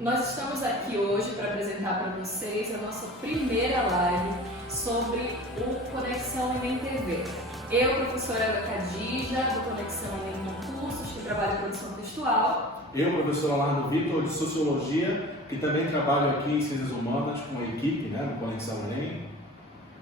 Nós estamos aqui hoje para apresentar para vocês a nossa primeira live sobre o Conexão Enem TV. Eu, professora Eva Cadija, do Conexão Enem Cursos, que trabalha em produção textual. Eu, professor Orlando Vitor, de Sociologia, que também trabalho aqui em Ciências Humanas com a equipe, no Conexão Enem.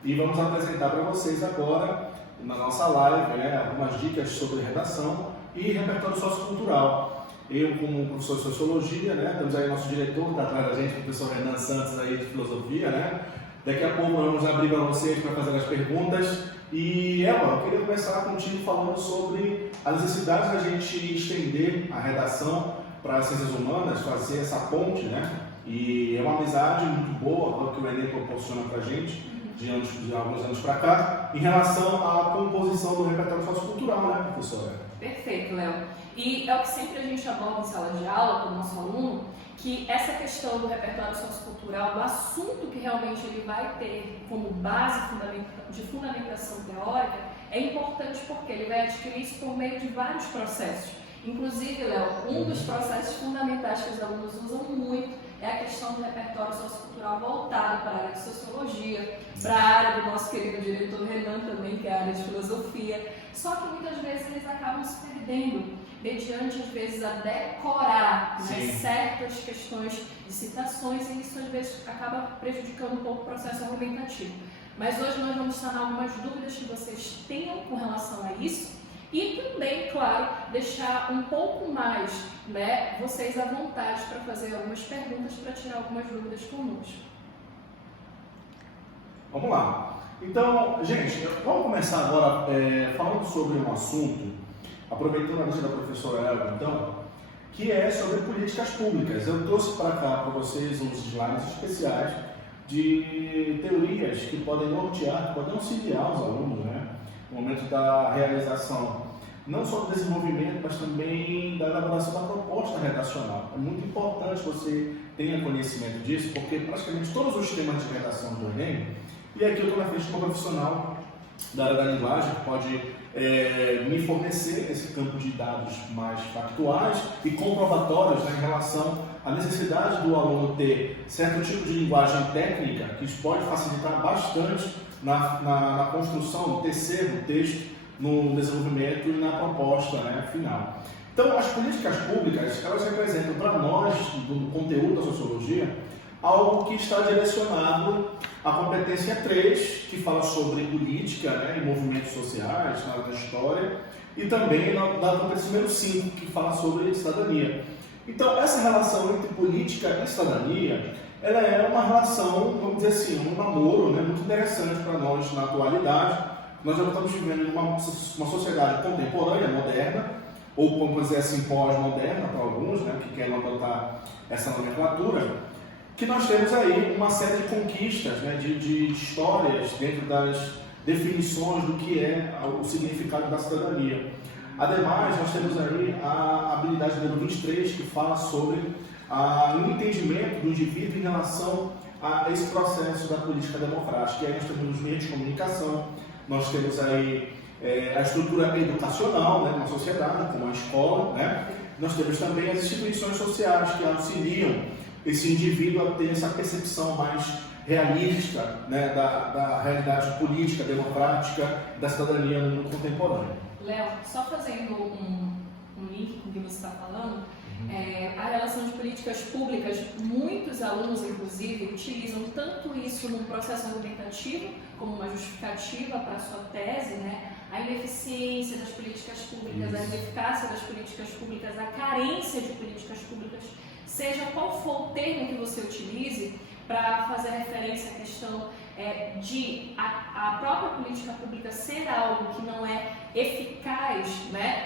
E vamos apresentar para vocês agora, na nossa live, algumas dicas sobre redação e repertório sociocultural. Eu, como professor de Sociologia, temos aí nosso diretor, que está atrás da gente, o professor Renan Santos, aí, de Filosofia, Daqui a pouco vamos abrir para vocês para fazer as perguntas. E, Eva, eu queria começar contigo falando sobre a necessidade da gente estender a redação para as Ciências Humanas, fazer essa ponte, E é uma amizade muito boa que o Enem proporciona para a gente, de alguns anos para cá, em relação à composição do repertório sociocultural, professora? Perfeito, Léo. E é o que sempre a gente aborda em sala de aula com o nosso aluno, que essa questão do repertório sociocultural, do assunto que realmente ele vai ter como base de fundamentação teórica, é importante porque ele vai adquirir isso por meio de vários processos. Inclusive, Léo, um dos processos fundamentais que os alunos usam muito é a questão do repertório sociocultural voltado para a área de Sociologia, para a área do nosso querido diretor Renan também, que é a área de Filosofia. Só que muitas vezes eles acabam se perdendo, mediante às vezes a decorar certas questões de citações, e isso às vezes acaba prejudicando um pouco o processo argumentativo. Mas hoje nós vamos sanar algumas dúvidas que vocês tenham com relação a isso e também, claro, deixar um pouco mais vocês à vontade para fazer algumas perguntas, para tirar algumas dúvidas conosco. Vamos lá. Então, gente, vamos começar agora falando sobre um assunto, aproveitando a lista da professora Elba, então, que é sobre políticas públicas. Eu trouxe para cá para vocês uns slides especiais de teorias que podem nortear, podem auxiliar os alunos, no momento da realização, não só do desenvolvimento, mas também da elaboração da proposta redacional. É muito importante você tenha conhecimento disso, porque praticamente todos os temas de redação do Enem, e aqui eu estou na frente de um profissional da área da linguagem que pode me fornecer esse campo de dados mais factuais e comprobatórios em relação à necessidade do aluno ter certo tipo de linguagem técnica, que isso pode facilitar bastante na construção, no tecer, no texto, no desenvolvimento e na proposta final. Então, as políticas públicas, elas representam para nós, do conteúdo da sociologia, algo que está direcionado à competência 3, que fala sobre política e movimentos sociais na área da história, e também da competência número 5, que fala sobre cidadania. Então, essa relação entre política e cidadania, ela é uma relação, vamos dizer assim, um namoro muito interessante para nós na atualidade. Nós já estamos vivendo uma sociedade contemporânea, moderna, ou como dizer assim, pós-moderna para alguns, que querem adotar essa nomenclatura, que nós temos aí uma série de conquistas, de histórias dentro das definições do que é o significado da cidadania. Ademais, nós temos aí a habilidade número 23, que fala sobre o entendimento do indivíduo em relação a esse processo da política democrática. E aí nós temos os meios de comunicação, nós temos aí a estrutura educacional na sociedade, como a escola, Nós temos também as instituições sociais que auxiliam esse indivíduo a ter essa percepção mais realista da realidade política, democrática, da cidadania no mundo contemporâneo. Léo, só fazendo um link com o que você está falando, a relação de políticas públicas, muitos alunos, inclusive, utilizam tanto isso no processo argumentativo, como uma justificativa para a sua tese, a ineficiência das políticas públicas, a ineficácia das políticas públicas, a carência de políticas públicas, seja qual for o termo que você utilize para fazer referência à questão de a própria política pública ser algo que não é eficaz,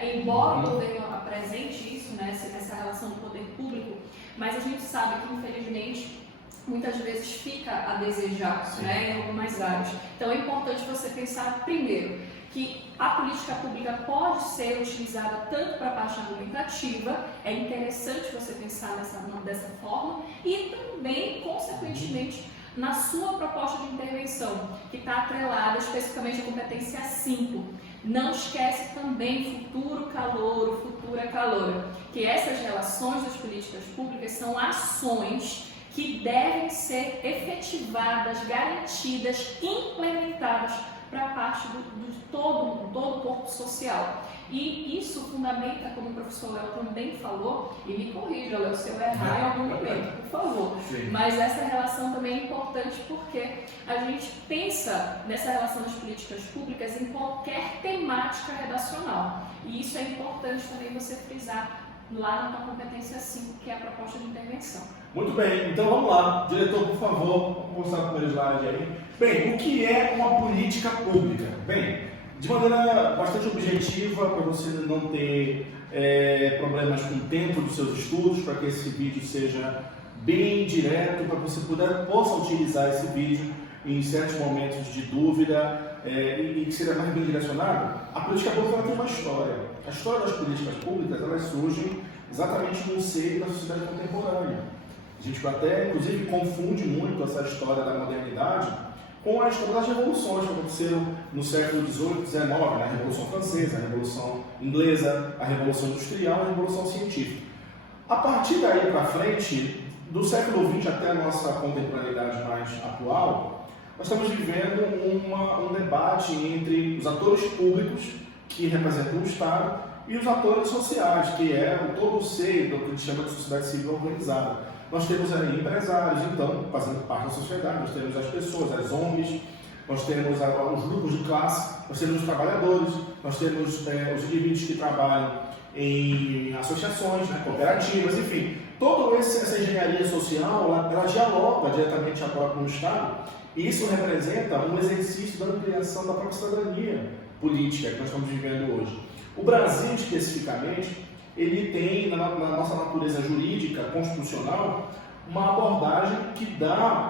embora o governo apresente isso, essa relação do poder público, mas a gente sabe que, infelizmente, muitas vezes fica a desejar em algumas áreas. Então é importante você pensar, primeiro, que a política pública pode ser utilizada tanto para a parte argumentativa, é interessante você pensar dessa forma, e também, consequentemente, na sua proposta de intervenção, que está atrelada especificamente à competência 5. não esquece também futuro calouro, futura caloura, que essas relações das políticas públicas são ações que devem ser efetivadas, garantidas, implementadas para parte de todo o corpo social. E isso fundamenta, como o professor Léo também falou, e me corrija, Léo, se eu errar em algum momento, por favor. Sim. Mas essa relação também é importante porque a gente pensa nessa relação das políticas públicas em qualquer temática redacional. E isso é importante também você frisar lá na competência 5, que é a proposta de intervenção. Muito bem, então vamos lá. Diretor, por favor, vamos mostrar o primeiro slide aí. Bem, o que é uma política pública? Bem, de maneira bastante objetiva, para você não ter problemas com o tempo dos seus estudos, para que esse vídeo seja bem direto, para que você possa utilizar esse vídeo em certos momentos de dúvida e que seja mais bem direcionado. A política pública tem uma história. A história das políticas públicas, elas surgem exatamente no seio da sociedade contemporânea. A gente até, inclusive, confunde muito essa história da modernidade com a história das revoluções que aconteceram no século XVIII, XIX, né? A Revolução Francesa, a Revolução Inglesa, a Revolução Industrial e a Revolução Científica. A partir daí para frente, do século XX até a nossa contemporaneidade mais atual, nós estamos vivendo um debate entre os atores públicos, que representam o Estado, e os atores sociais, que é todo o seio do que a gente chama de sociedade civil organizada. Nós temos aí empresários, então, fazendo parte da sociedade, nós temos as pessoas, as ONGs, nós temos os grupos de classe, nós temos os trabalhadores, nós temos os indivíduos que trabalham em associações, né, cooperativas, enfim. Toda essa engenharia social, ela dialoga diretamente agora com o Estado, e isso representa um exercício da ampliação da própria cidadania política que nós estamos vivendo hoje. O Brasil, especificamente, ele tem, na nossa natureza jurídica, constitucional, uma abordagem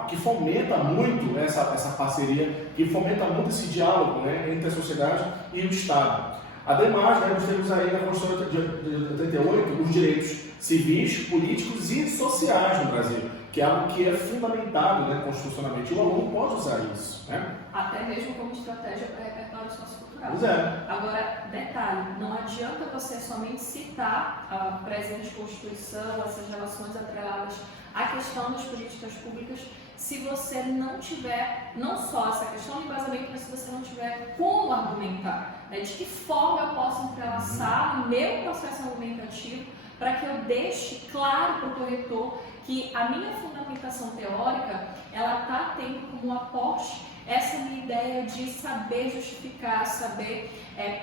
que fomenta muito essa parceria, que fomenta muito esse diálogo, né, entre a sociedade e o Estado. Ademais, né, nós temos aí na Constituição de 88 os direitos civis, políticos e sociais no Brasil, que é algo que é fundamentado, né, constitucionalmente. O aluno pode usar isso, né? Até mesmo como estratégia para repertório sociocultural. Pois é. Agora, detalhe, não adianta você somente citar a presente Constituição, essas relações atreladas à questão das políticas públicas, se você não tiver, não só essa questão de embasamento, mas se você não tiver como argumentar, né? De que forma eu posso entrelaçar o meu processo argumentativo para que eu deixe claro para o corretor que a minha fundamentação teórica, ela está tendo como aporte essa minha ideia de saber justificar, saber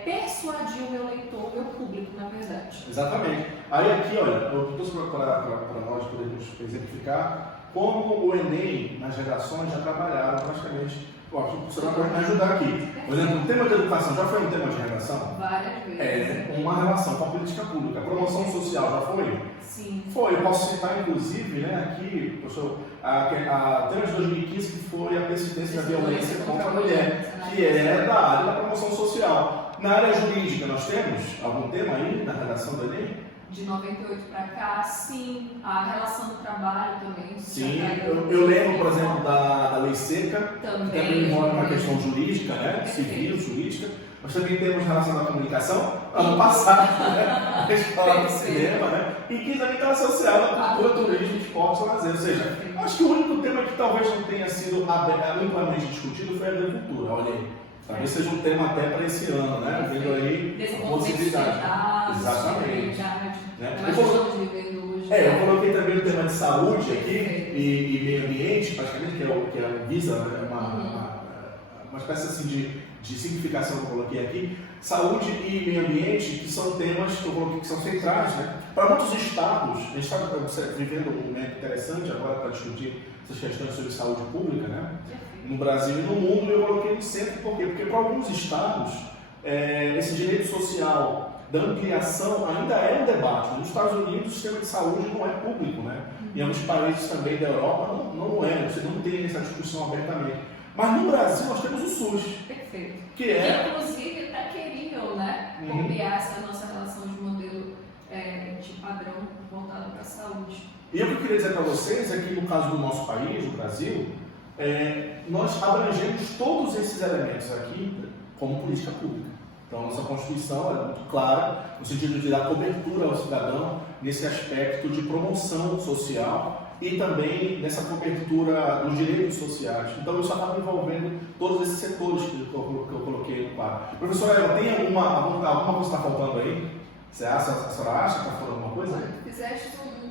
persuadir o meu leitor, o meu público, na verdade. Exatamente. Aí aqui, olha, eu trouxe para nós podermos exemplificar como o Enem, nas redações, já trabalharam praticamente. Você vai me ajudar aqui. Por exemplo, o tema de educação já foi um tema de redação? Várias vezes. Uma relação com a política pública. A promoção social já foi? Sim. Foi. Eu posso citar, inclusive, né, aqui, professor, a tema de 2015, que foi a persistência da violência contra a mulher, que é da área da promoção social. Na área jurídica, nós temos algum tema aí na redação do Enem? De 98 para cá, sim. A relação do trabalho também. Sim, eu lembro, por exemplo, da lei seca, que também envolve uma questão jurídica, né? Civil, jurídica. Nós também temos relação da comunicação, ano passado, né? A escola do cinema, né? E que também está associada à cultura, turismo, esporte e lazer. Ou seja, acho que o único tema que talvez não tenha sido amplamente discutido foi a agricultura. Olha aí. Talvez seja um tema até para esse ano, né? Vendo aí a possibilidade. Exatamente. Né? Eu coloquei também o tema de saúde aqui e meio ambiente, praticamente, que é o visa, né? Uma espécie assim de simplificação que eu coloquei aqui. Saúde e meio ambiente, que são temas que eu coloquei que são centrais, né? Para muitos estados, a gente está vivendo um momento interessante agora para discutir essas questões sobre saúde pública, né? No Brasil e no mundo, eu coloquei no centro, por quê? Porque para alguns estados, esse direito social da ampliação ainda é um debate. Nos Estados Unidos, o sistema de saúde não é público, né? Em alguns países também da Europa não é, você não tem essa discussão abertamente. Mas no Brasil, nós temos o SUS. Perfeito. Que é... Inclusive, está querendo, né, copiar essa nossa relação de modelo de padrão voltado para a saúde. E o que eu queria dizer para vocês é que, no caso do nosso país, o Brasil, nós abrangemos todos esses elementos aqui como política pública. Então, nossa Constituição é muito clara no sentido de dar cobertura ao cidadão nesse aspecto de promoção social e também nessa cobertura dos direitos sociais. Então, isso acaba envolvendo todos esses setores que eu coloquei no quadro. Professora Eva, tem alguma coisa que está faltando aí? A senhora acha que está falando alguma coisa? Olha, fizeste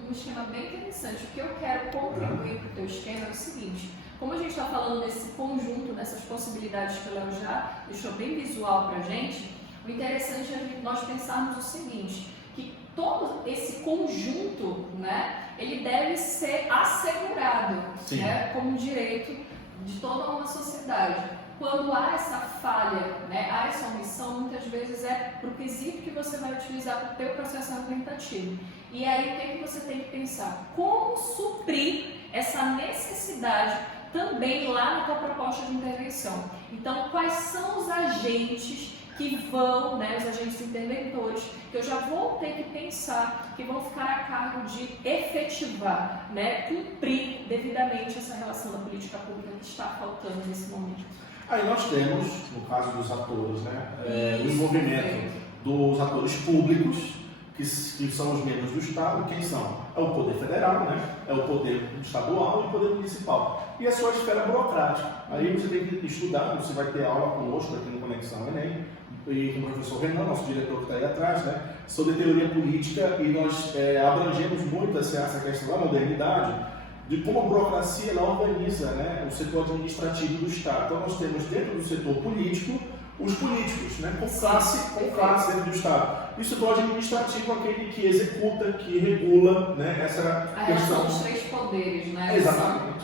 um esquema bem interessante. O que eu quero contribuir para o teu esquema é o seguinte: como a gente está falando desse conjunto, dessas possibilidades que o Léo já deixou bem visual para a gente, o interessante é nós pensarmos o seguinte, que todo esse conjunto, né, ele deve ser assegurado, né, como um direito de toda uma sociedade. Quando há essa falha, né, há essa omissão, muitas vezes é para o quesito que você vai utilizar para o teu processo argumentativo. E aí o que é que você tem que pensar? Como suprir essa necessidade também lá na tua proposta de intervenção. Então, quais são os agentes que vão, né, os agentes interventores, que eu já vou ter que pensar, que vão ficar a cargo de efetivar, né, cumprir devidamente essa relação da política pública que está faltando nesse momento. Aí nós temos, no caso dos atores, né, o envolvimento dos atores públicos, que são os membros do Estado. Quem são? É o poder federal, né? É o poder estadual e o poder municipal. E a sua esfera burocrática. Aí você tem que estudar, você vai ter aula conosco aqui no Conexão Enem, e com o professor Renan, nosso diretor que está aí atrás, né, sobre teoria política, e nós abrangemos muito essa questão da modernidade, de como a burocracia ela organiza, né, o setor administrativo do Estado. Então nós temos dentro do setor político os políticos, né, com classe dentro do Estado. E o setor administrativo, aquele que executa, que regula, né, essa questão. São os três poderes, né? Exatamente.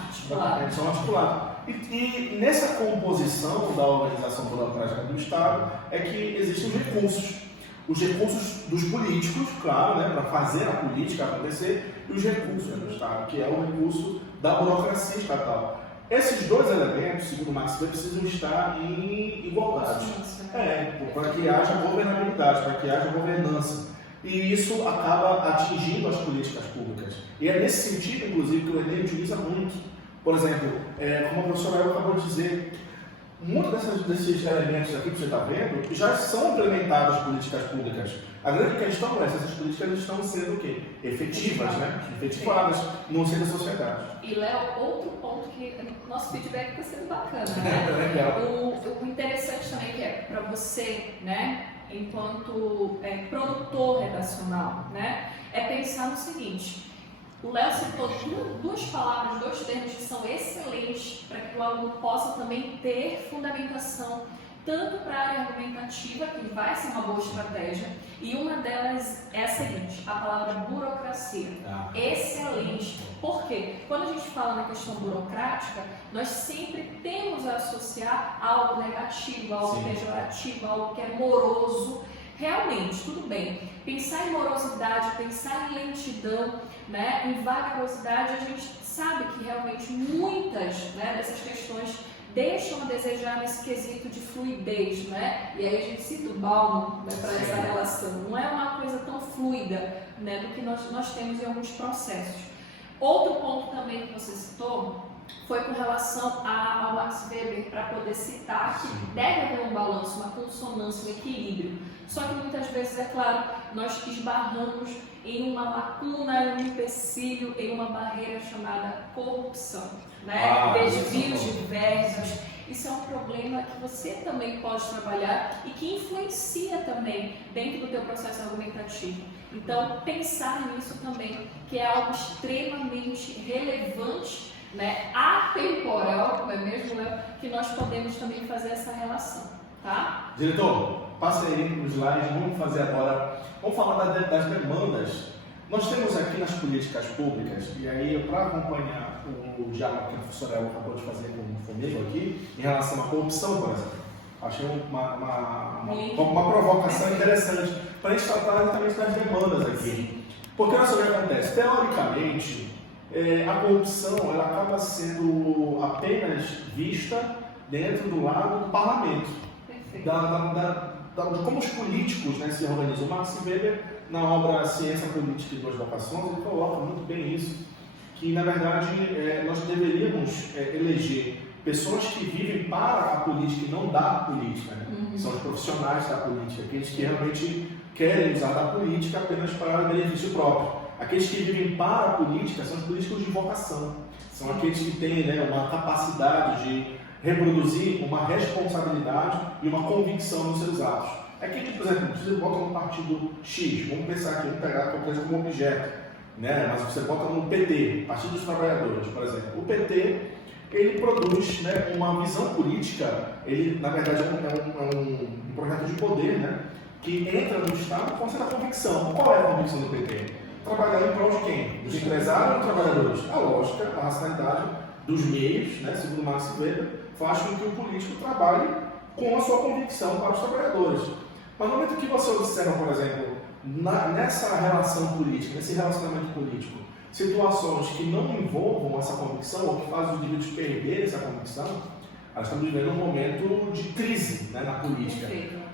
São articulados. E nessa composição da organização burocrática do Estado é que existem os recursos. Os recursos dos políticos, claro, né, para fazer a política acontecer, e os recursos do Estado, que é o recurso da burocracia estatal. Esses dois elementos, segundo Max Weber, precisam estar em igualdade. Para que haja governabilidade, para que haja governança. E isso acaba atingindo as políticas públicas. E é nesse sentido, inclusive, que o Enem utiliza muito. Por exemplo, como a professora Eva acabou de dizer, muitos desses elementos aqui que você está vendo já são implementadas as políticas públicas. A grande questão é se essas políticas estão sendo o quê? Efetivas, né? Efetivadas no seio da sociedade. E, Léo, outro ponto que nosso feedback está sendo bacana, né? O interessante também que é para você, né, enquanto produtor redacional, né, é pensar no seguinte: o Léo citou duas palavras, dois termos que são excelentes para que o aluno possa também ter fundamentação tanto para a área argumentativa, que vai ser uma boa estratégia, e uma delas é a seguinte, a palavra burocracia. Excelente. Por quê? Quando a gente fala na questão burocrática, nós sempre temos a associar algo negativo, algo pejorativo, algo que é moroso. Realmente, tudo bem. Pensar em morosidade, pensar em lentidão, né, em vagarosidade, a gente sabe que realmente muitas, né, dessas questões deixam a desejar nesse quesito de fluidez, né? E aí a gente cita o Bauman, né, para essa relação. Não é uma coisa tão fluida, né, do que nós temos em alguns processos. Outro ponto também que você citou foi com relação ao Max Weber, para poder citar que deve haver um balanço, uma consonância, um equilíbrio. Só que muitas vezes, é claro, nós esbarramos em uma lacuna, em um empecilho, em uma barreira chamada corrupção, né? Desvios de verbas. Isso é um problema que você também pode trabalhar e que influencia também dentro do teu processo argumentativo. Então, pensar nisso também, que é algo extremamente relevante, né, atemporal, não é mesmo, Léo? Que nós podemos também fazer essa relação, tá? Diretor, passe aí para os slides, vamos fazer agora, vamos falar das demandas. Nós temos aqui nas políticas públicas, e aí para acompanhar o diálogo que a professora Elba acabou de fazer comigo aqui, em relação à corrupção, por exemplo, achei uma provocação interessante para a gente tratar exatamente das demandas aqui. Porque olha só o que acontece, teoricamente, a corrupção ela acaba sendo apenas vista dentro do lado do parlamento, de como os políticos, né, se organizam. Max Weber, na obra Ciência, Política e Duas Vocações, ele coloca muito bem isso, que na verdade nós deveríamos eleger pessoas que vivem para a política e não da política, né? São os profissionais da política, aqueles que realmente querem usar da política apenas para benefício próprio. Aqueles que vivem para a política são os políticos de vocação, são aqueles que têm, né, uma capacidade de reproduzir uma responsabilidade e uma convicção nos seus atos. Aqui, por exemplo, você bota no partido X, vamos pensar aqui, vamos pegar a empresa como objeto, né? Mas você bota no PT, Partido dos Trabalhadores, por exemplo. O PT, ele produz, né, uma visão política, ele na verdade é um projeto de poder, né, que entra no Estado com certa convicção. Qual é a convicção do PT? Trabalhar em prol de quem? Dos empresários ou dos trabalhadores? A lógica, a racionalidade dos meios, né, segundo Max Weber, faz com que o político trabalhe com a sua convicção para os trabalhadores. Mas no momento que você observa, por exemplo, nessa relação política, nesse relacionamento político, situações que não envolvam essa convicção ou que fazem os indivíduos perderem essa convicção, nós estamos vivendo um momento de crise, né, na política.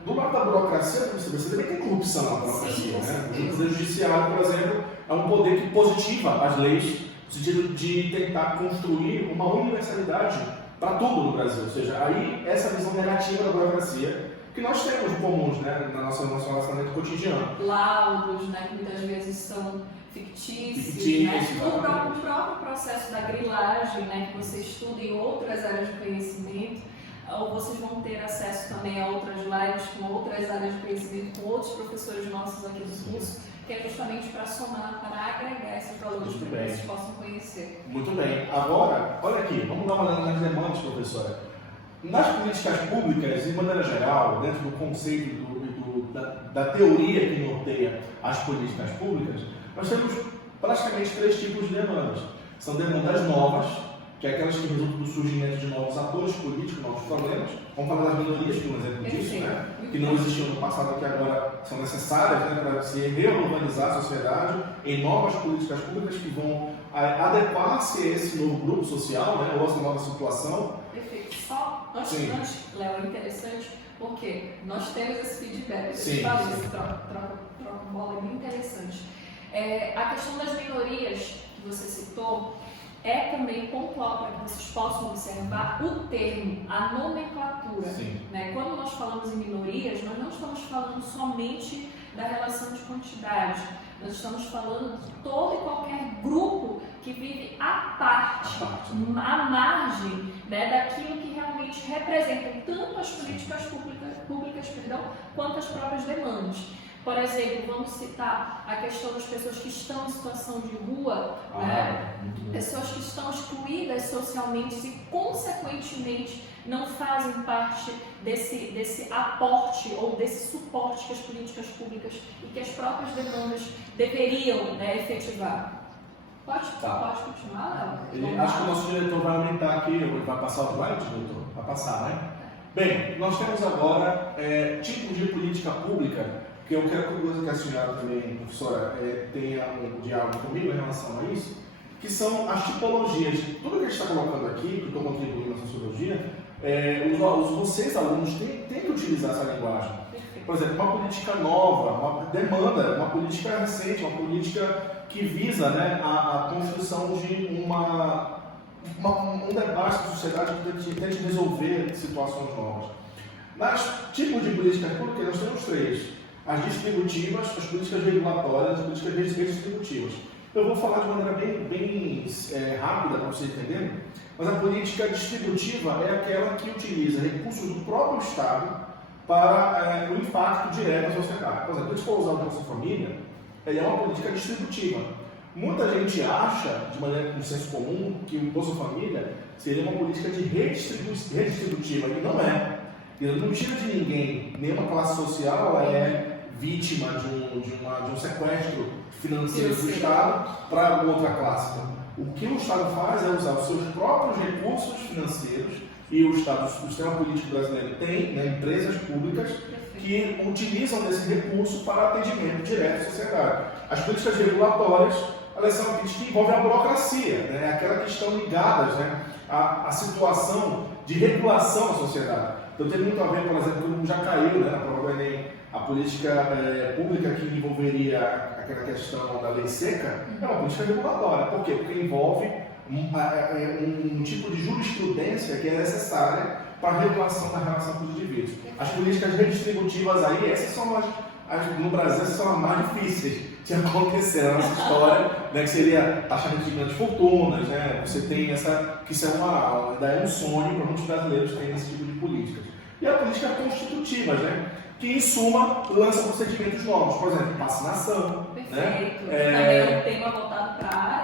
Do lado da burocracia, você também tem corrupção na burocracia. Né? O Poder Judiciário, por exemplo, é um poder que positiva as leis, no sentido de tentar construir uma universalidade para tudo no Brasil. Ou seja, aí essa visão negativa da burocracia que nós temos comuns, né, no nosso relacionamento cotidiano. Laudos, né, que muitas vezes são fictícios, né? O próprio processo da grilagem, né, que você estuda em outras áreas de conhecimento, ou vocês vão ter acesso também a outras lives com outras áreas de conhecimento, com outros professores nossos aqui do curso, que é justamente para somar, para agregar esses valores para que vocês possam conhecer. Muito bem. Agora, olha aqui, vamos dar uma olhada nas demandas, professora. Nas políticas públicas, de maneira geral, dentro do conceito da teoria que norteia as políticas públicas, nós temos praticamente 3 tipos de demandas. São demandas novas, que é aquelas que resultam do surgimento de novos atores políticos, novos problemas. Vamos falar das minorias, que é um exemplo disso, né? Que não existiam no passado e que agora são necessárias, né, para se reorganizar a sociedade em novas políticas públicas que vão adequar-se a esse novo grupo social, né, ou a essa nova situação. Perfeito. Só antes, Léo, é interessante porque nós temos esse feedback. Sim. Esse troca-bola é bem interessante. A questão das minorias que você citou é também pontual para que vocês possam observar o termo, a nomenclatura. Né? Quando nós falamos em minorias, nós não estamos falando somente da relação de quantidade, nós estamos falando de todo e qualquer grupo que vive à parte, à margem, né, daquilo que realmente representam tanto as políticas públicas, quanto as próprias demandas. Por exemplo, vamos citar a questão das pessoas que estão em situação de rua, né? Pessoas que estão excluídas socialmente e, consequentemente, não fazem parte desse aporte ou desse suporte que as políticas públicas e que as próprias demandas deveriam, né, efetivar. Pode continuar, Léo? Acho que o nosso diretor vai aumentar aqui, vai passar o slide, diretor? Vai passar, né? Bem, nós temos agora tipos de política pública, que eu quero que a senhora também, professora, tenha um diálogo comigo em relação a isso, que são as tipologias. Tudo que a gente está colocando aqui, que estou contribuindo na sociologia, vocês, alunos, têm que utilizar essa linguagem. Por exemplo, uma política nova, uma demanda, uma política recente, uma política que visa, né, a construção de um debate da sociedade que tente resolver situações novas. Nas tipos de políticas públicas, nós temos 3. As distributivas, as políticas regulatórias, as políticas redistributivas. Eu vou falar de maneira bem rápida para vocês entenderem, mas a política distributiva é aquela que utiliza recursos do próprio Estado para o impacto direto na sociedade. Por exemplo, se for usar o Bolsa Família, é uma política distributiva. Muita gente acha, de maneira com senso comum, que o Bolsa Família seria uma política de redistributiva, e não é. Ele não tira de ninguém, nenhuma classe social é vítima de um sequestro financeiro do Estado para outra classe. O que o Estado faz é usar os seus próprios recursos financeiros, e o sistema político brasileiro tem, né, empresas públicas que utilizam desse recurso para atendimento direto à sociedade. As políticas regulatórias, elas são aquelas que envolvem a burocracia, né, aquelas que estão ligadas, né, à situação de regulação da sociedade. Então tem muito a ver, por exemplo, como já caiu, né, na prova do Enem, a política pública que envolveria aquela questão da lei seca é uma política regulatória. Por quê? Porque envolve um tipo de jurisprudência que é necessária para a regulação da relação com os indivíduos. As políticas redistributivas aí, essas são no Brasil, essas são as mais difíceis de acontecer na nossa história, né, que seria taxamento de grandes fortunas, né, você tem que isso ainda é um sonho para muitos brasileiros terem esse tipo de políticas. E a política constitutiva, né, que em suma lança procedimentos novos, por exemplo, vacinação. Perfeito. Né? Também é um tema voltado para a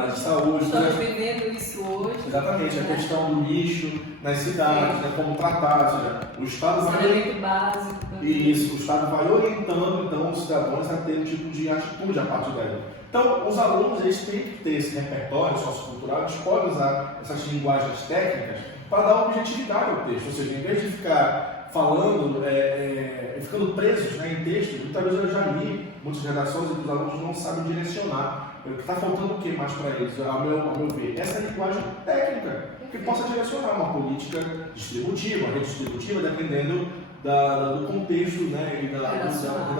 área de saúde. Estamos vivendo isso hoje. Exatamente, a questão do lixo nas cidades, né, como tratar, ou seja, o Estado saneamento básico também. Isso, o Estado vai orientando então os cidadãos a ter um tipo de atitude a partir daí. Então, os alunos eles têm que ter esse repertório sociocultural, eles podem usar essas linguagens técnicas para dar objetividade ao texto, ou seja, em vez de ficar falando, ficando presos, né, em texto, muitas vezes eu já li muitas redações e os alunos não sabem direcionar. O que está faltando o que mais para eles, ao meu ver? Essa linguagem técnica que possa direcionar uma política distributiva, redistributiva, dependendo do contexto, né, e da redacional.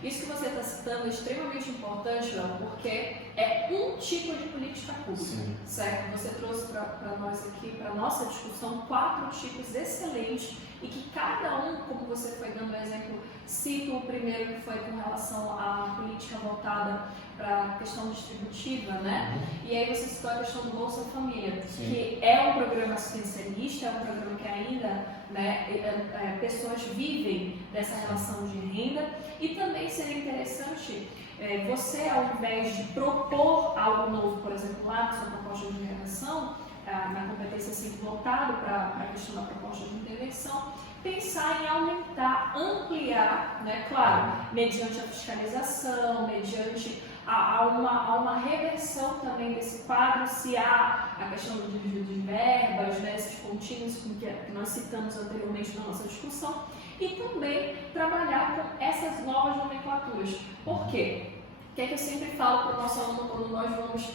Isso que você está citando é extremamente importante, Léo, porque é um tipo de política pública, certo? Você trouxe para nós aqui, para a nossa discussão, 4 tipos excelentes e que cada um, como você foi dando exemplo, cito o primeiro que foi com relação à política voltada para a questão distributiva, né? E aí você citou a questão do Bolsa Família, que é um programa assistencialista, é um programa que ainda, né, pessoas vivem dessa relação de renda. E também seria interessante você, ao invés de propor algo novo, por exemplo, lá na sua proposta de redação, na competência sempre voltada para a questão da proposta de intervenção, pensar em aumentar, ampliar, né, claro, mediante a fiscalização, mediante a uma reversão também desse quadro, se há a questão do desvio de verbas, né, esses pontinhos que nós citamos anteriormente na nossa discussão, e também trabalhar com essas novas nomenclaturas. Por quê? O que é que eu sempre falo para o nosso aluno quando nós vamos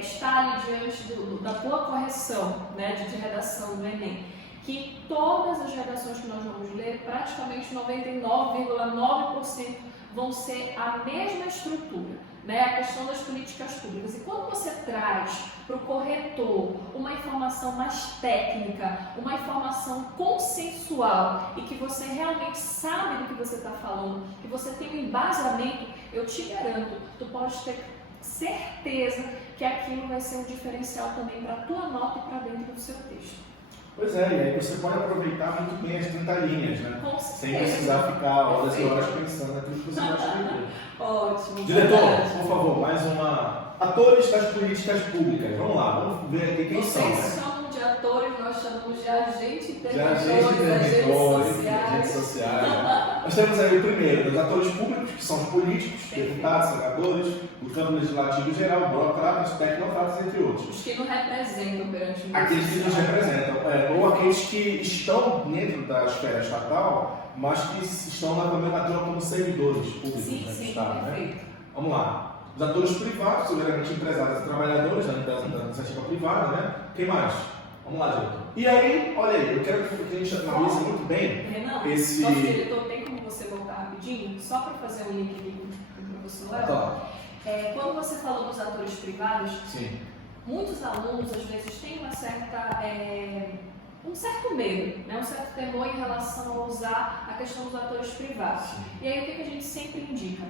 estar ali diante da boa correção, né, de redação do Enem? Que todas as redações que nós vamos ler, praticamente 99,9% vão ser a mesma estrutura, né? A questão das políticas públicas. E quando você traz para o corretor uma informação mais técnica, uma informação consensual e que você realmente sabe do que você está falando, que você tem um embasamento, eu te garanto, tu pode ter certeza que aquilo vai ser um diferencial também para a tua nota e para dentro do seu texto. Pois é, e aí você pode aproveitar muito bem as 30 linhas, né? Sem precisar ficar horas e horas pensando naquilo que você vai escrever. Ótimo. Diretor, por favor, mais uma. Atores das políticas públicas. Vamos lá, vamos ver aqui quem são. Vocês chamam de atores, nós chamamos de agentes interventores, agentes sociais. Nós temos aí o primeiro, os atores públicos, que são os políticos, deputados, senadores, o campo legislativo geral, burocratas, tecnocratas, entre outros. Os que nos representam perante nós. Aqueles que nos representam, ou aqueles que estão dentro da esfera estatal, mas que estão na nomenclatura como servidores públicos do Estado. Né? Vamos lá. Os atores privados, geralmente empresários e trabalhadores da iniciativa privada, né? Quem mais? Vamos lá, diretor. E aí, olha aí, eu quero que a gente analise muito bem esse... Nosso diretor, tem como você voltar rapidinho? Só para fazer um link aqui com o professor Léo. Tá. Quando você falou dos atores privados, Sim. Muitos alunos, às vezes, têm um certo medo, né? Um certo temor em relação a usar a questão dos atores privados. Sim. E aí, o que a gente sempre indica?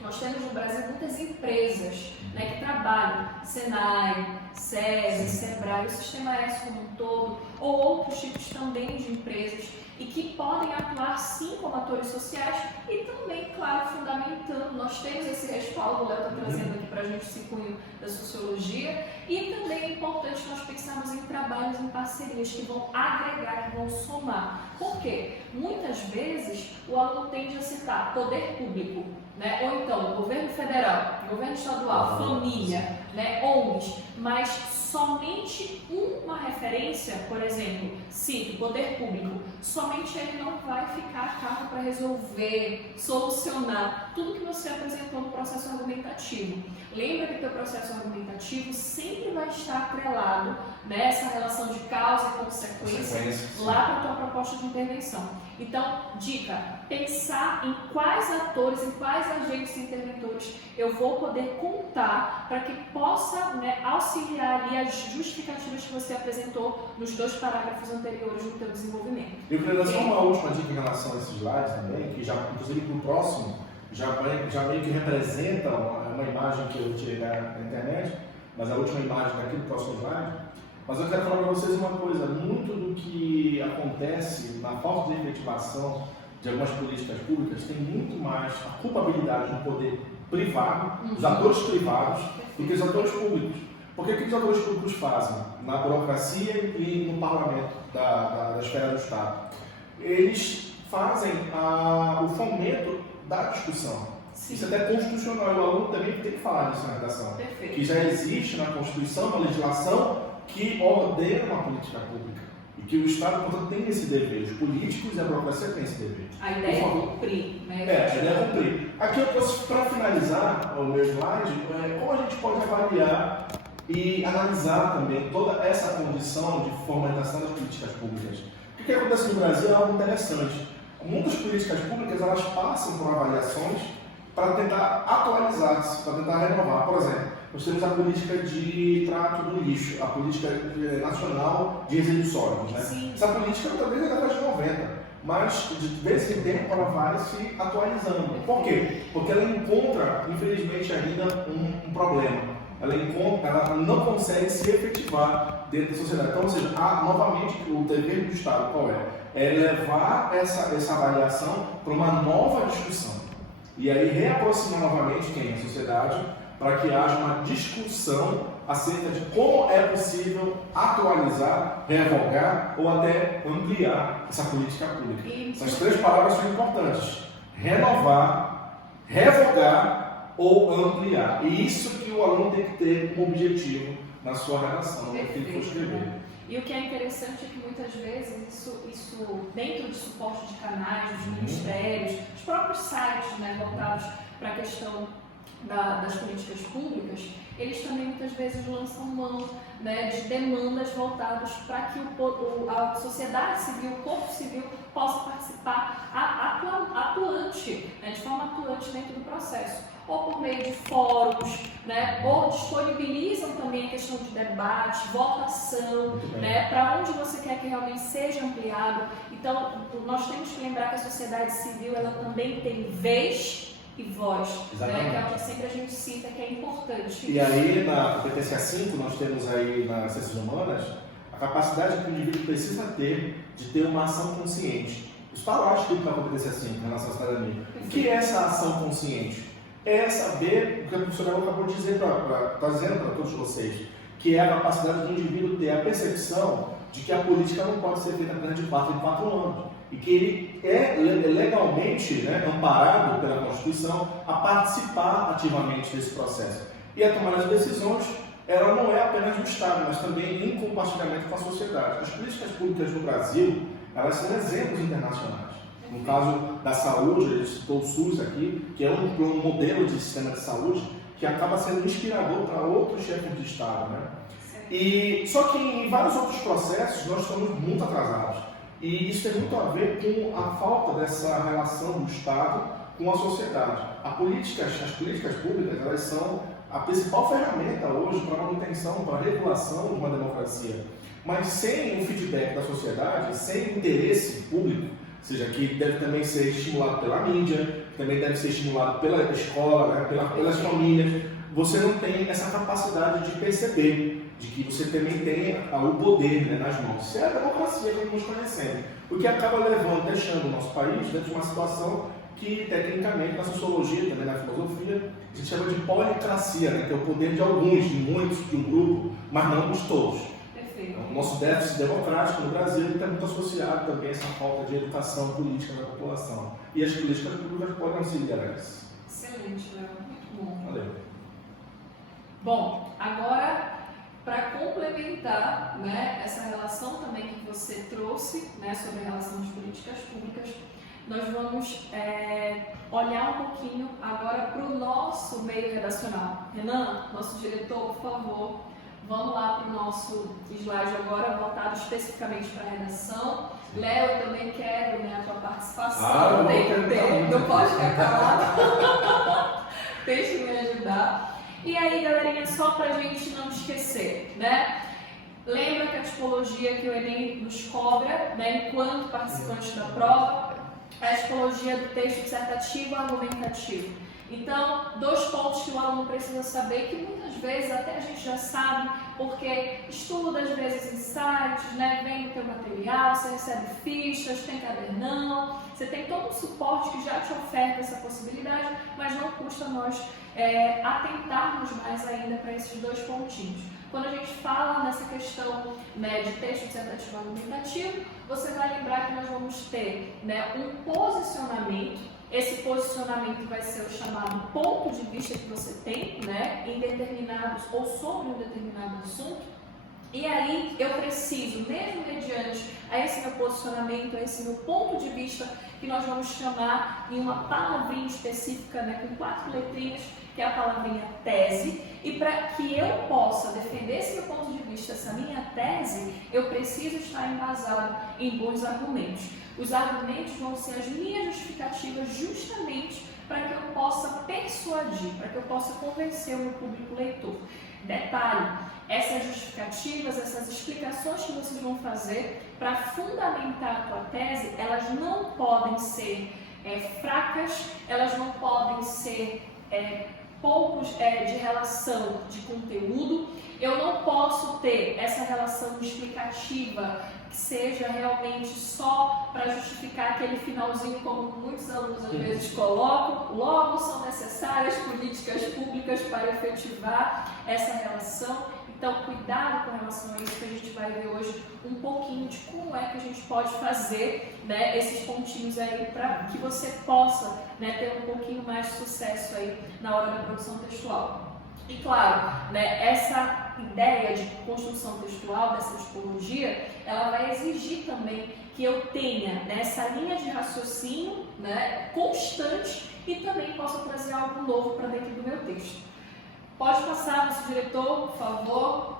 Nós temos no Brasil muitas empresas, né, que trabalham, Senai, SESI, Sebrae, o Sistema S como um todo, ou outros tipos também de empresas, e que podem atuar sim como atores sociais e também, claro, fundamentando. Nós temos esse respaldo, o Léo está trazendo aqui para a gente esse cunho da sociologia, e também é importante nós pensarmos em trabalhos em parcerias que vão agregar, que vão somar. Por quê? Muitas vezes o aluno tende a citar poder público, né? Ou então governo federal, governo estadual, família, né? ONGs, mas somente uma referência, por exemplo, cito poder público, somente ele não vai ficar cargo para resolver, solucionar tudo que você apresentou no processo argumentativo. Lembra que o teu processo argumentativo sempre vai estar atrelado nessa relação de causa e consequência lá para a tua proposta de intervenção. Então, dica, pensar em quais atores, em quais agentes interventores eu vou poder contar para que possa, né, auxiliar ali as justificativas que você apresentou nos 2 parágrafos anteriores do teu desenvolvimento. Eu queria dar só uma última dica em relação a esses slides também, que já, inclusive para o próximo, já meio que representa uma imagem que eu tirei na internet, mas a última imagem daqui do próximo slide. Mas eu quero falar para vocês uma coisa, muito do que acontece na falta de efetivação de algumas políticas públicas tem muito mais a culpabilidade do poder privado, dos atores privados, do que os atores públicos. Porque o que os atores públicos fazem na burocracia e no parlamento da esfera do Estado? Eles fazem o fomento da discussão. Sim. Isso é até constitucional, e o aluno também tem que falar disso na redação. Perfeito. Que já existe na Constituição uma legislação que ordena uma política pública. E que o Estado, portanto, tem esse dever. Os políticos e a burocracia têm esse dever. A ideia é cumprir, né? A ideia é cumprir. Aqui eu trouxe, para finalizar o meu slide, como a gente pode avaliar e analisar também toda essa condição de formatação das políticas públicas. O que acontece no Brasil é algo interessante. Muitas políticas públicas, elas passam por avaliações para tentar atualizar-se, para tentar renovar. Por exemplo, nós temos a política de trato do lixo, a política nacional de resíduos sólidos. Né? Sim. Essa política está desde a década de 90, mas de vez em tempo ela vai se atualizando. Por quê? Porque ela encontra, infelizmente, ainda um problema. Ela não consegue se efetivar dentro da sociedade. Então, ou seja, novamente, o dever do Estado qual é? É levar essa avaliação para uma nova discussão. E aí reaproximar novamente quem? A sociedade, para que haja uma discussão acerca de como é possível atualizar, revogar ou até ampliar essa política pública. Essas 3 palavras são importantes: renovar, revogar ou ampliar. E isso que o aluno tem que ter como objetivo na sua redação, no que ele for escrever. E o que é interessante é que muitas vezes isso dentro de suporte de canais, dos ministérios, os próprios sites, né, voltados para a questão das políticas públicas, eles também muitas vezes lançam mão, né, de demandas voltadas para que a sociedade civil, o corpo civil, possa participar atuante, né, de forma atuante dentro do processo. Ou por meio de fóruns, né, ou disponibilizam também a questão de debate, votação, né, para onde você quer que realmente seja ampliado. Então, nós temos que lembrar que a sociedade civil ela também tem vez e voz, né, que é o que sempre a gente cita que é importante. E aí, na competência 5, nós temos aí nas ciências humanas a capacidade que o indivíduo precisa ter de ter uma ação consciente. Isso está lá escrito na competência 5, na nossa cidadania. O que é essa ação consciente? É saber o que a professora acabou de dizer, está dizendo para todos vocês, que é a capacidade do indivíduo ter a percepção de que a política não pode ser feita apenas de 4 em 4 anos. E que ele é legalmente, né, amparado pela Constituição a participar ativamente desse processo. E a tomar as decisões, ela não é apenas do Estado, mas também em compartilhamento com a sociedade. As políticas públicas no Brasil, elas são exemplos internacionais. No caso da saúde, ele citou o SUS aqui, que é um modelo de sistema de saúde que acaba sendo inspirador para outros chefes de Estado. Né? E, só que em vários outros processos nós estamos muito atrasados. E isso tem muito a ver com a falta dessa relação do Estado com a sociedade. As políticas públicas, elas são a principal ferramenta hoje para a manutenção, para a regulação de uma democracia. Mas sem o feedback da sociedade, sem o interesse público, ou seja, que deve também ser estimulado pela mídia, também deve ser estimulado pela escola, né, pelas famílias, você não tem essa capacidade de perceber, de que você também tem o poder, né, nas mãos. Isso é a democracia que nós conhecemos, o que acaba deixando o nosso país dentro de uma situação que, tecnicamente, na sociologia, também na filosofia, a gente chama de policracia, né, que é o poder de alguns, de muitos, de um grupo, mas não dos todos. O nosso déficit democrático no Brasil está muito associado também a essa falta de educação política da população. E as políticas públicas podem auxiliar isso. Excelente, Léo. Muito bom. Valeu. Bom, agora, para complementar, né, essa relação também que você trouxe, né, sobre a relação de políticas públicas, nós vamos olhar um pouquinho agora para o nosso meio redacional. Renan, nosso diretor, por favor, vamos lá para o nosso slide agora, voltado especificamente para a redação. Léo, eu também quero, né, a tua participação. Não pode ficar calado. Deixa eu me ajudar. E aí, galerinha, só pra gente não esquecer, né? Lembra que a tipologia que o Enem nos cobra, né, enquanto participantes da prova, é a tipologia do texto dissertativo argumentativo. Então, 2 pontos que o aluno precisa saber, que muitas vezes até a gente já sabe, porque estuda às vezes em sites, né, vem o teu material, você recebe fichas, tem cadernão, você tem todo um suporte que já te oferta essa possibilidade, mas não custa nós atentarmos mais ainda para esses 2 pontinhos. Quando a gente fala nessa questão, né, de texto dissertativo argumentativo, você vai lembrar que nós vamos ter, né, um posicionamento. Esse posicionamento vai ser o chamado ponto de vista que você tem, né, em determinados ou sobre um determinado assunto. E aí eu preciso, mesmo mediante a esse meu posicionamento, a esse meu ponto de vista, que nós vamos chamar em uma palavrinha específica, né, com 4 letrinhas, que é a palavrinha tese. E para que eu possa defender esse meu ponto de vista, essa minha tese, eu preciso estar embasado em bons argumentos. Os argumentos vão ser as minhas justificativas justamente para que eu possa persuadir, para que eu possa convencer o meu público leitor. Detalhe, essas justificativas, essas explicações que vocês vão fazer para fundamentar a tua tese, elas não podem ser fracas, elas não podem ser poucos de relação de conteúdo. Eu não posso ter essa relação explicativa que seja realmente só para justificar aquele finalzinho, como muitos alunos às vezes colocam. Logo são necessárias políticas públicas para efetivar essa relação. Então, cuidado com relação a isso, que a gente vai ver hoje um pouquinho de como é que a gente pode fazer, né, esses pontinhos aí para que você possa, né, ter um pouquinho mais de sucesso aí na hora da produção textual. E claro, né, essa ideia de construção textual, dessa tipologia, ela vai exigir também que eu tenha, né, essa linha de raciocínio, né, constante e também possa trazer algo novo para dentro do meu texto. Pode passar, nosso diretor, por favor.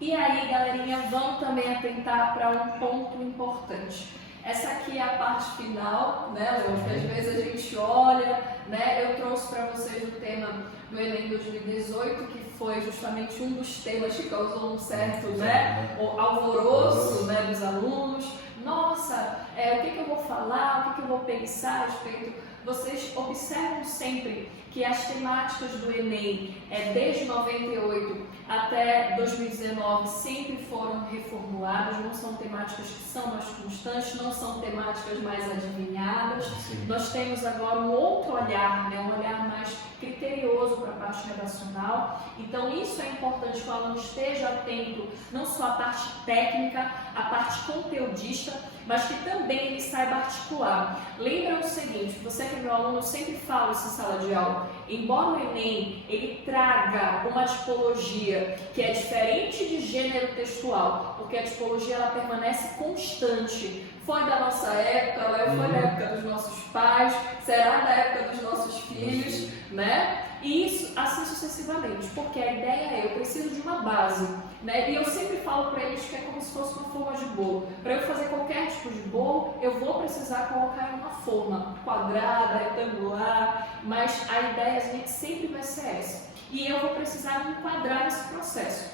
E aí, galerinha, vamos também atentar para um ponto importante. Essa aqui é a parte final, né, Lúcio? Às vezes a gente olha, né? Eu trouxe para vocês o tema do Enem 2018, que foi justamente um dos temas que causou um certo, né, alvoroço, né, dos alunos. Nossa, o que eu vou falar, o que eu vou pensar a respeito? Vocês observam sempre que as temáticas do Enem, desde 98 até 2019, sempre foram reformuladas, não são temáticas que são mais constantes, não são temáticas mais adivinhadas. Sim. Nós temos agora um outro olhar, né, um olhar mais criterioso para a parte redacional. Então isso é importante que o aluno esteja atento, não só à parte técnica, à parte conteudista, mas que também ele saiba articular. Lembra o seguinte, você que é meu aluno, eu sempre falo isso em sala de aula, embora o Enem ele traga uma tipologia que é diferente de gênero textual, porque a tipologia ela permanece constante. Foi da nossa época, foi da época dos nossos pais, será da época dos nossos filhos, né? E isso assim sucessivamente, porque a ideia é, eu preciso de uma base, né? E eu sempre falo para eles que é como se fosse uma forma de bolo. Para eu fazer qualquer tipo de bolo, eu vou precisar colocar em uma forma quadrada, retangular, mas a ideia sempre vai ser essa. E eu vou precisar me enquadrar nesse processo.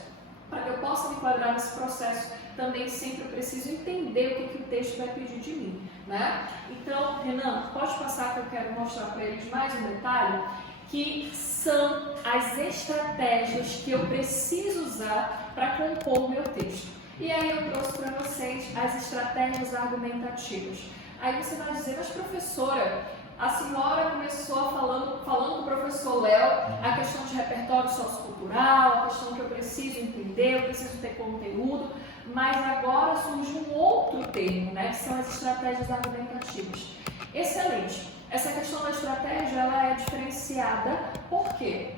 Para que eu possa me enquadrar nesse processo, também sempre eu preciso entender o que o texto vai pedir de mim, né? Então, Renan, pode passar que eu quero mostrar para eles mais um detalhe, que são as estratégias que eu preciso usar para compor o meu texto. E aí eu trouxe para vocês as estratégias argumentativas. Aí você vai dizer, mas professora, a senhora começou falando com o professor Léo a questão de repertório sociocultural, a questão que eu preciso entender, eu preciso ter conteúdo, mas agora surge um outro termo, né, que são as estratégias argumentativas. Excelente! Essa questão da estratégia ela é diferenciada porque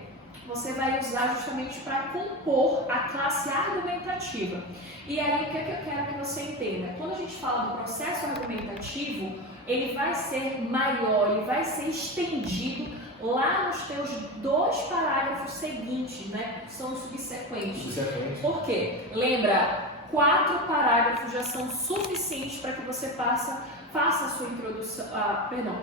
você vai usar justamente para compor a classe argumentativa. E aí o que é que eu quero que você entenda? Quando a gente fala do processo argumentativo, ele vai ser maior, ele vai ser estendido lá nos teus 2 parágrafos seguintes, né? Que são os subsequentes. Por quê? Lembra, 4 parágrafos já são suficientes para que você faça a sua introdução,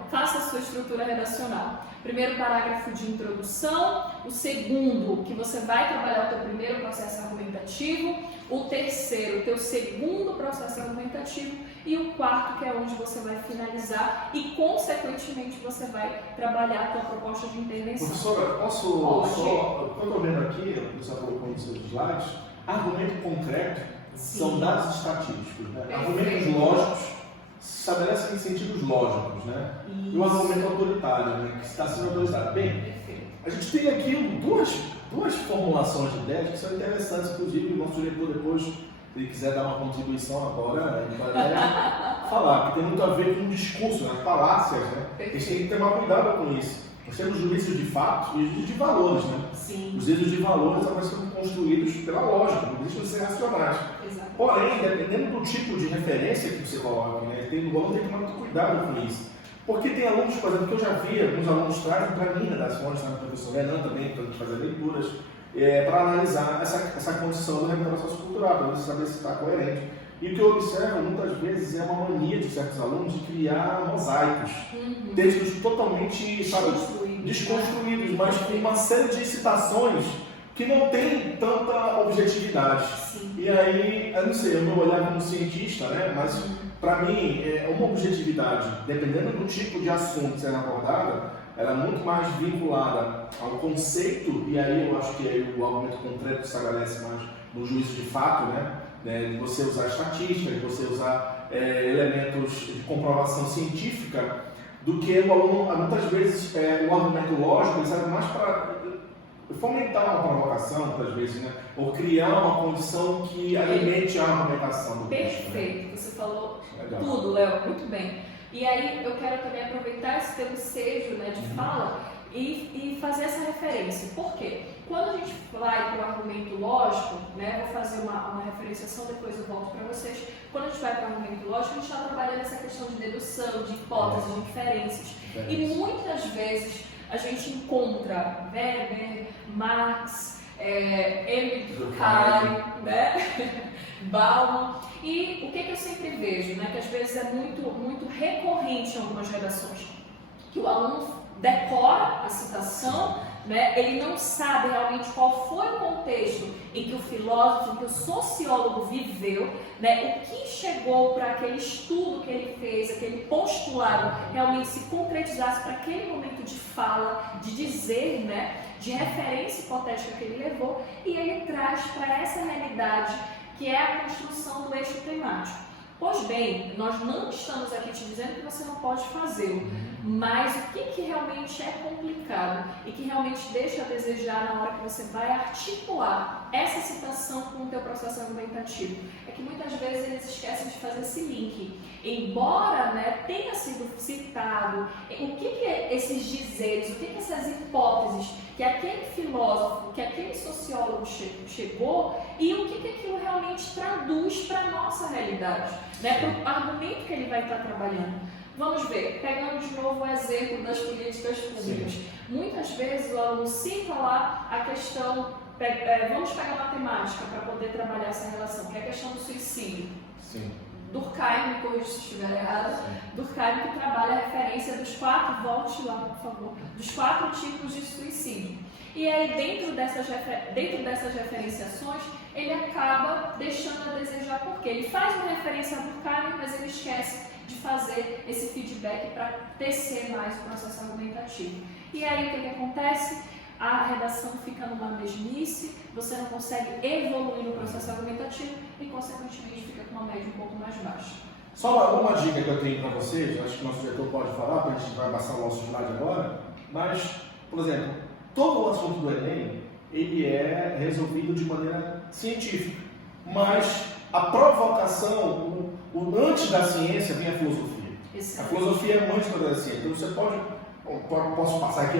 faça a sua estrutura redacional. Primeiro parágrafo de introdução, o segundo, que você vai trabalhar o teu primeiro processo argumentativo, o terceiro, o teu segundo processo argumentativo, e o quarto, que é onde você vai finalizar e, consequentemente, você vai trabalhar a tua proposta de intervenção. Professora, posso só, quando eu estou vendo aqui, você colocou nos seus slides, argumento concreto são dados estatísticos, né? Argumentos lógicos estabelecem sentidos lógicos, né? E o argumento autoritário, né? Que está sendo autorizado. Bem, a gente tem aqui duas formulações de ideias que são interessantes, inclusive o nosso diretor depois, se ele quiser dar uma contribuição agora, ele vai falar, que tem muito a ver com o discurso, né? Falácias, né? A gente tem que tomar cuidado com isso. Nós temos juízos de fato e juízos de valores, né? Sim. Os juízos de valores estão sendo construídos pela lógica, não deixam de ser racionais. Exato. Porém, dependendo do tipo de referência que você coloca, né, o aluno tem que tomar muito cuidado com isso. Porque tem alunos, por exemplo, que eu já vi, alguns alunos trazem para mim redações, né, o professor Renan também, para a gente fazer leituras, para analisar essa condição do regulamento sociocultural, para você saber se está coerente. E o que eu observo muitas vezes é uma mania de certos alunos de criar mosaicos, textos totalmente desconstruídos, mas com uma série de citações que não tem tanta objetividade. Sim. E aí, eu não sei, eu meu olhar como cientista, né? Mas para mim, uma objetividade, dependendo do tipo de assunto sendo abordado, ela é muito mais vinculada ao conceito, e aí eu acho que aí o argumento concreto se estabelece mais no juízo de fato, né? De você usar estatística, de você usar elementos de comprovação científica, do que o aluno, muitas vezes, o argumento lógico, ele serve mais para fomentar uma provocação, muitas vezes, né? Ou criar uma condição que alimente a argumentação do texto. Perfeito, né? Você falou Legal. Tudo, Léo, muito bem. E aí eu quero também aproveitar esse teu ensejo, né, de fala e fazer essa referência. Por quê? Quando a gente vai para o argumento lógico, né, vou fazer uma referenciação, depois eu volto para vocês. Quando a gente vai para o argumento lógico, a gente está trabalhando essa questão de dedução, de hipóteses, de inferências. E muitas vezes a gente encontra Weber, Marx, Emile Durkheim, né? Bauman. E o que eu sempre vejo, né, que às vezes é muito recorrente em algumas redações, que o aluno decora a citação, né, ele não sabe realmente qual foi o contexto em que o filósofo, em que o sociólogo viveu, né, o que chegou para aquele estudo que ele fez, aquele postulado realmente se concretizasse para aquele momento de fala, de dizer, né, de referência hipotética que ele levou, e ele traz para essa realidade que é a construção do eixo temático. Pois bem, nós não estamos aqui te dizendo que você não pode fazê-lo, mas o que realmente é complicado e que realmente deixa a desejar na hora que você vai articular essa citação com o teu processo argumentativo é que muitas vezes eles esquecem de fazer esse link. Embora, né, tenha sido citado, o que esses dizeres, o que essas hipóteses que aquele filósofo, que aquele sociólogo chegou e o que aquilo realmente traduz para a nossa realidade, né, para o argumento que ele vai estar trabalhando. Vamos ver, pegando de novo o exemplo das políticas públicas. Sim. Muitas vezes o aluno cita lá a questão, vamos pegar matemática para poder trabalhar essa relação, que é a questão do suicídio. Sim. Durkheim, me corrija se estiver errado, Durkheim que trabalha a referência dos 4, volte lá por favor, dos 4 tipos de suicídio. E aí dentro dessas referenciações, ele acaba deixando a desejar, porque ele faz uma referência a Durkheim, mas ele esquece de fazer esse feedback para tecer mais o processo argumentativo. E aí o que acontece? A redação fica numa mesmice, você não consegue evoluir no processo argumentativo e, consequentemente, fica com uma média um pouco mais baixa. Só uma dica que eu tenho para vocês, acho que o nosso diretor pode falar, porque a gente vai passar o nosso slide agora, mas, por exemplo, todo o assunto do Enem, ele é resolvido de maneira científica, mas a provocação, antes da ciência vem a filosofia. Exato. A filosofia é muito da ciência, então você posso passar aqui?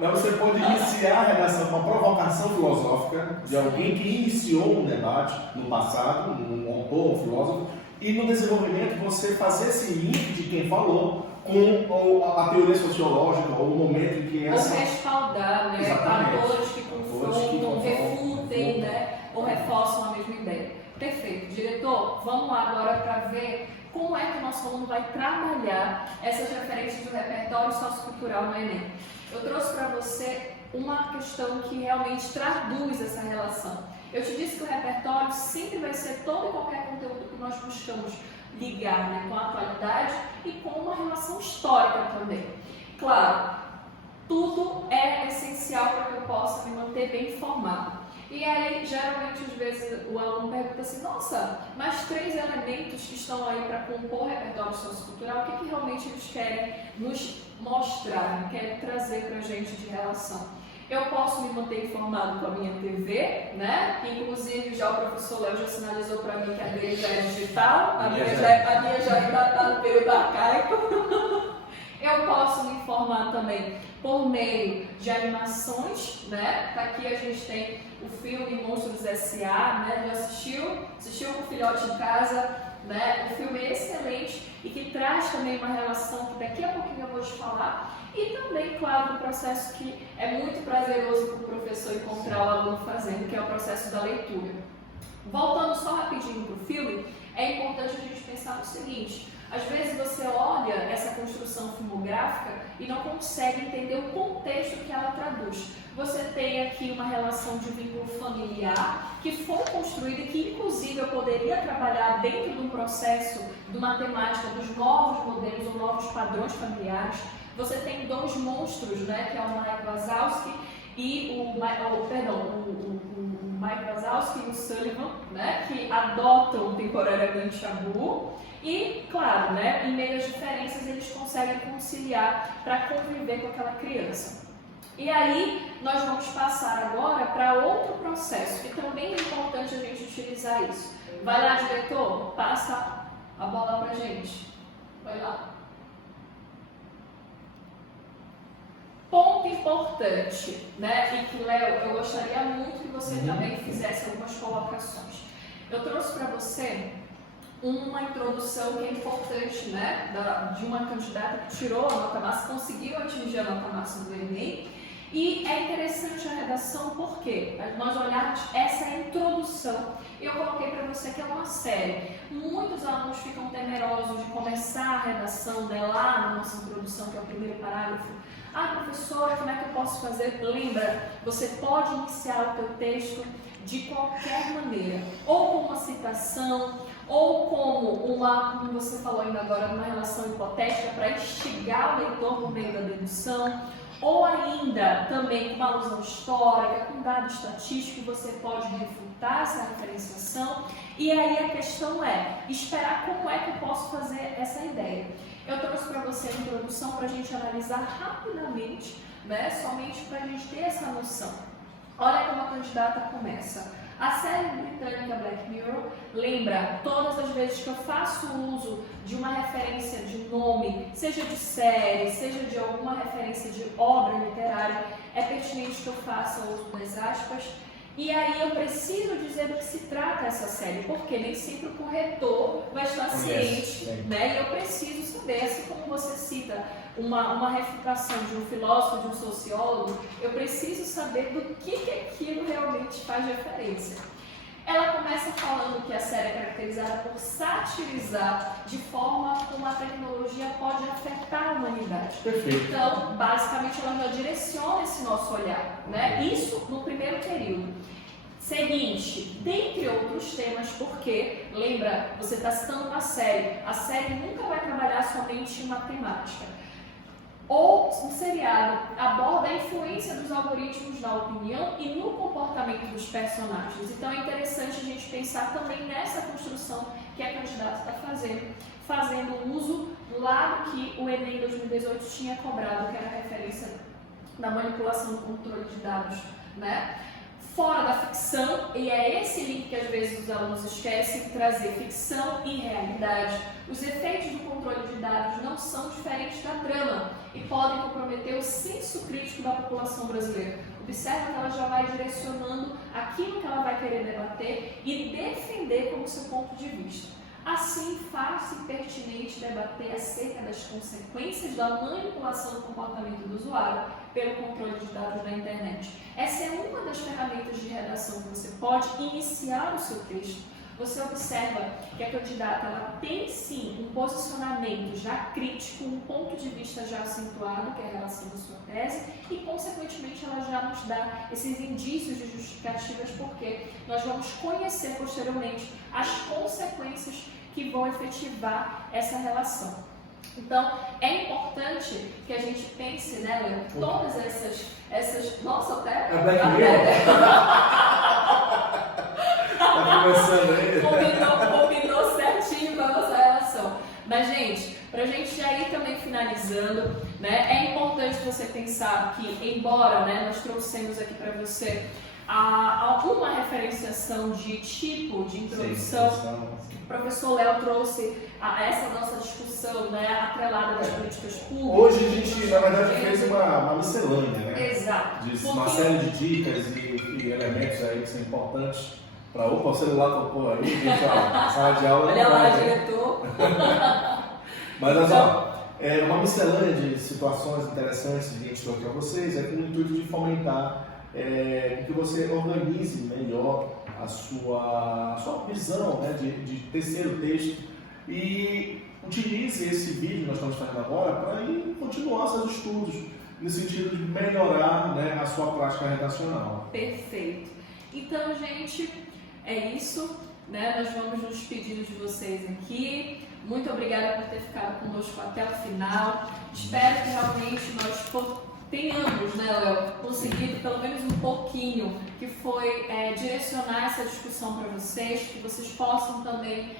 Mas você pode iniciar a redação com uma provocação filosófica de alguém que iniciou um debate no passado, um autor, um filósofo, e no desenvolvimento você fazer esse link de quem falou com a teoria sociológica ou o momento em que essa... Ou respaldar, né? Autores que confrontam, refutem, né? diretor, vamos lá agora para ver como é que o nosso aluno vai trabalhar essas referências do repertório sociocultural no Enem. Eu trouxe para você uma questão que realmente traduz essa relação. Eu te disse que o repertório sempre vai ser todo e qualquer conteúdo que nós buscamos ligar, né, com a atualidade e com uma relação histórica também. Claro, tudo é essencial para que eu possa me manter bem informado. E aí, geralmente, às vezes, o aluno pergunta assim, nossa, mas 3 elementos que estão aí para compor o repertório sociocultural, o que realmente eles querem nos mostrar, querem trazer para a gente de relação? Eu posso me manter informado com a minha TV, né? Inclusive, já o professor Léo já sinalizou para mim que a dele já é digital, a minha já ainda está no período arcaico. Eu posso me informar também por meio de animações, né? Aqui a gente tem o filme Monstros S.A., né? Já assistiu com o filhote em casa, né? Um filme excelente e que traz também uma relação que daqui a pouquinho eu vou te falar. E também, claro, um processo que é muito prazeroso para o professor encontrar o aluno fazendo, que é o processo da leitura. Voltando só rapidinho para o filme, é importante a gente pensar no seguinte. Às vezes você olha essa construção filmográfica e não consegue entender o contexto que ela traduz. Você tem aqui uma relação de vínculo familiar que foi construída e que inclusive eu poderia trabalhar dentro de um processo de uma temática dos novos modelos ou novos padrões familiares. Você tem 2 monstros, né, que é o Mike Wazowski e o Mike Wazowski e o Sullivan, né, que adotam temporariamente a Boo. E, claro, né, em meio às diferenças, eles conseguem conciliar para conviver com aquela criança. E aí, nós vamos passar agora para outro processo, que também é importante a gente utilizar isso. Vai lá, diretor, passa a bola para a gente. Vai lá. Ponto importante, né, e que, Léo, eu gostaria muito que você também fizesse algumas colocações. Eu trouxe para você uma introdução que é importante, né, de uma candidata que tirou a nota máxima, conseguiu atingir a nota máxima do Enem. E é interessante a redação porque nós olharmos essa introdução. Eu coloquei para você que é uma série. Muitos alunos ficam temerosos de começar a redação, né, lá na nossa introdução, que é o primeiro parágrafo. Ah, professora, como é que eu posso fazer? Lembra, você pode iniciar o teu texto de qualquer maneira, ou com uma citação, ou como como você falou ainda agora, uma relação hipotética para instigar o leitor por meio da dedução, ou ainda também com uma alusão histórica, com dado estatístico, você pode refutar essa referenciação. E aí a questão é esperar como é que eu posso fazer essa ideia. Eu trouxe para você a introdução para a gente analisar rapidamente, né, somente para a gente ter essa noção. Olha como a candidata começa. A série britânica Black Mirror lembra todas as vezes que eu faço uso de uma referência de nome, seja de série, seja de alguma referência de obra literária, é pertinente que eu faça uso das aspas. E aí eu preciso dizer do que se trata essa série, porque nem sempre o corretor vai estar ciente, né? E eu preciso saber, assim como você cita uma refutação de um filósofo, de um sociólogo, eu preciso saber do que aquilo realmente faz referência. Ela começa falando que a série é caracterizada por satirizar de forma como a tecnologia pode afetar a humanidade. Perfeito. Então, basicamente, ela já direciona esse nosso olhar, né? Isso no primeiro período. Seguinte, dentre outros temas, porque, lembra, você está citando uma série. A série nunca vai trabalhar somente em matemática. Ou um seriado aborda a influência dos algoritmos na opinião e no comportamento dos personagens. Então é interessante a gente pensar também nessa construção que a candidata está fazendo uso lá do que o Enem 2018 tinha cobrado, que era a referência da manipulação do controle de dados, né? Fora da ficção, e é esse link que às vezes os alunos esquecem, trazer ficção e realidade. Os efeitos do controle de dados não são diferentes da trama e podem comprometer o senso crítico da população brasileira. Observa que ela já vai direcionando aquilo que ela vai querer debater e defender como seu ponto de vista. Assim, fácil e pertinente debater acerca das consequências da manipulação do comportamento do usuário pelo controle de dados na internet. Essa é uma das ferramentas de redação que você pode iniciar o seu texto. você observa que a candidata ela tem sim um posicionamento já crítico, um ponto de vista já acentuado, que é a relação da sua tese, e consequentemente ela já nos dá esses indícios de justificativas, porque nós vamos conhecer posteriormente as consequências que vão efetivar essa relação. Então, é importante que a gente pense, né, Léo, todas essas... Nossa, até... É Black Mirror? Tá começando aí. Combinou certinho com a nossa relação. Mas, gente, pra gente já ir também finalizando, né, é importante você pensar que, embora, né, nós trouxemos aqui para você alguma referenciação de tipo de introdução, o professor Léo trouxe essa nossa discussão, né, atrelada das políticas públicas. Hoje a gente, na verdade, fez uma miscelânea, né? Exato. De uma série de dicas e elementos aí que são importantes para... Opa, o celular tocou aí, gente, ó, sala de aula. Olha lá, diretor. Mas, olha só, é uma miscelânea de situações interessantes que a gente trouxe para vocês, é com o intuito de fomentar que você organize melhor a sua visão, né, de tecer o texto e utilize esse vídeo que nós estamos fazendo agora para ir continuar seus estudos, no sentido de melhorar, né, a sua prática redacional. Perfeito. Então, gente, é isso, né? Nós vamos nos despedir de vocês aqui. Muito obrigada por ter ficado conosco até o final. Espero que realmente nós tenhamos, né, Léo, conseguido pelo menos um pouquinho, que foi direcionar essa discussão para vocês, que vocês possam também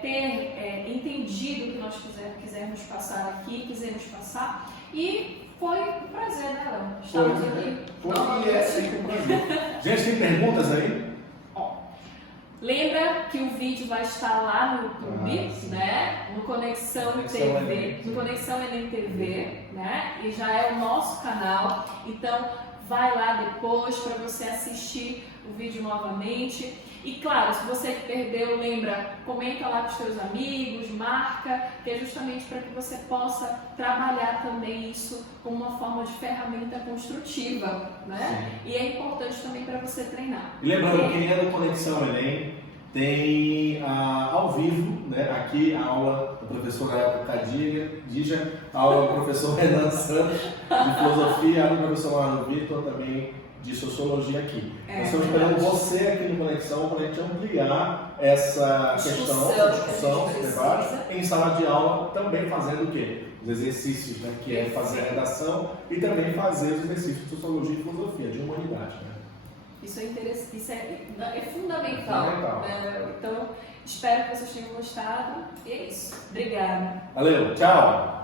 ter entendido o que nós quisermos passar aqui, quisermos passar. E foi um prazer, né, Léo? Estamos aqui. Foi e é sempre um prazer. Gente, tem perguntas aí? Lembra que o vídeo vai estar lá no YouTube, né? No Conexão TV, no Conexão Enem TV, né? E já é o nosso canal. Então, vai lá depois para você assistir o vídeo novamente. E claro, se você perdeu, lembra, comenta lá com os seus amigos, marca, que é justamente para que você possa trabalhar também isso como uma forma de ferramenta construtiva, né? Sim. E é importante também para você treinar. E lembrando, quem é do Conexão Enem, tem ao vivo, né, aqui a aula do professor Elton Cadija, a aula do professor Renan Santos, de filosofia, a aula do professor Marlon Vitor, também de sociologia aqui. Nós estamos esperando você aqui no Conexão para a gente ampliar essa discussão, esse debate, em sala de aula, também fazendo o quê? Os exercícios, né, que é fazer a redação e também fazer os exercícios de sociologia e filosofia, de humanidade. Né? Isso é interessante, isso é fundamental. Né? Então, espero que vocês tenham gostado. E é isso. Obrigada. Valeu, tchau!